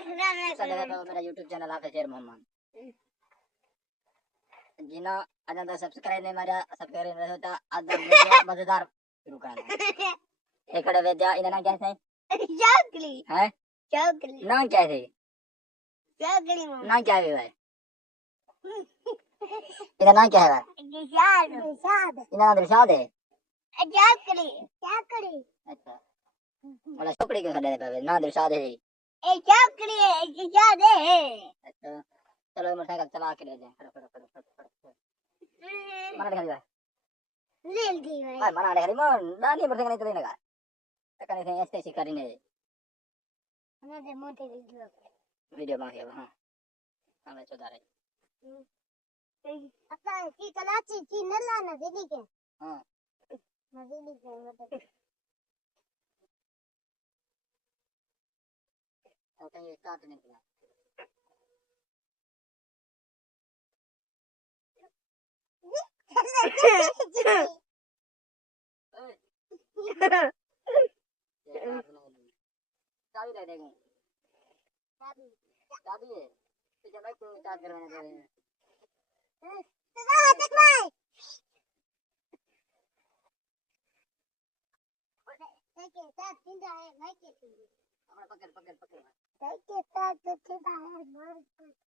मेरा YouTube channel आप शेर मोहम्मद जिना अजंता सब्सक्राइब नहीं मारा सब्सक्राइब नहीं होता अजंता मजेदार शुरू करना एकड़े वेद्या इधर ना कैसे चौकली है चौकली ना कैसे चौकली ना क्या है भाई इधर ना क्या है भाई दिशाद दिशाद इधर ना दिलशाद है चौकली चौकली अच्छा वाला छोकरी के खड़े पे ना दिलशाद है ए चौकली है दिशाद है अच्छा चलो मोटरसाइकिल चला के ले जाए फटाफट mana dekali भाई ले दी भाई भाई mana dekali mon dani motorsaइकिल नहीं चलेगा तकने से ऐसे शिकारी ने हमारे मोटे वीडियो मार के हां हमें चौधा रहे आता की कलाची की नल्ला ना दीदी के हां दीदी के मतलब और कहीं स्टार्ट नहीं किया चाबी दे देंगे चाबी है तो जब मैं क्यों स्टार्ट करवाने दे रहे हैं देख भाई देखिए साथ जिंदा है भाई के हमारा पकड़ पकड़ पकड़ देखिए साथ जिंदा है